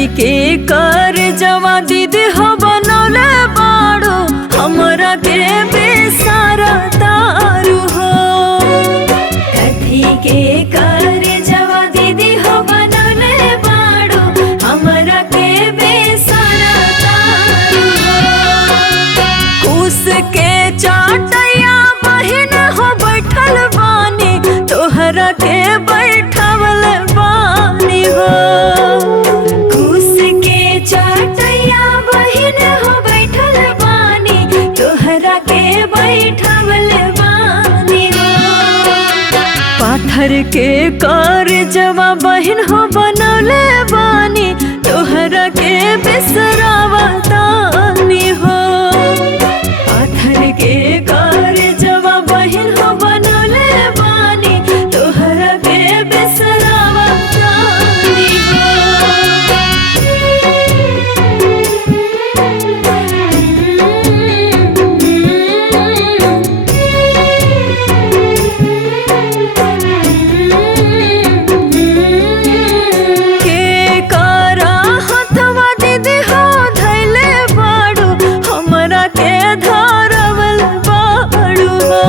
कथी के कर जवा दीदी हो बनौले बाड़ो हमरा के बेसारा तारू हो। कथी के कर जवा दीदी हो बनौले बाड़ो हमरा के बेसारा तारू हो। कुस के चाटैया बहिन हो बैठल बानी तोहरा के बैठवल बानी हो। कुस के चाटैया बहिन हो बैठल बानी तोहरा के बैठवल बानी हो। पाथर के कर जवा बहिन हो बनौले बानी तोहरा के बिसरावा तानी हो। पाथर के कर जवा बहिन हो बनौले बानी तोहरा के बिसरावा तानी के करा हथवा दीदी हो धैले बाड़ू हमरा के धरवल बाड़ू हो।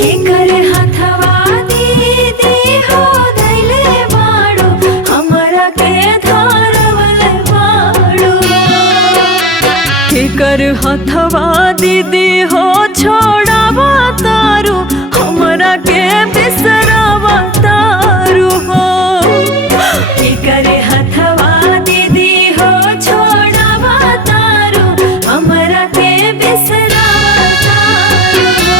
के करे हथवा दीदी हो धैले बाड़ू हमरा के धरवल बाड़ू हो। के कर हथवा दीदी हो छोड़ावा तारू हमरा के बिसरावा तारू हो। के करे हथवा दीदी हो छोड़ावा तारू हमरा के बिसरावा तारू हो।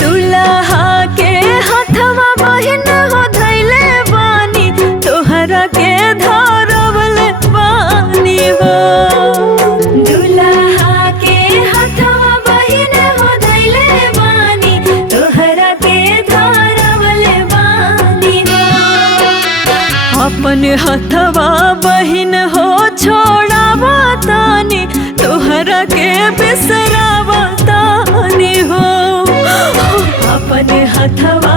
दुल्हा के हथवा बहिन हो धैले बानी तोहरा के धरवल बानी हो। दुल्हा के हथवा बहिन हो धैले बानी तोहरा के धरवल बानी हो। अपन हथवा बहिन हो छोड़ावा तानी तोहरा के बिसरावा तानी हो। अपन हथवा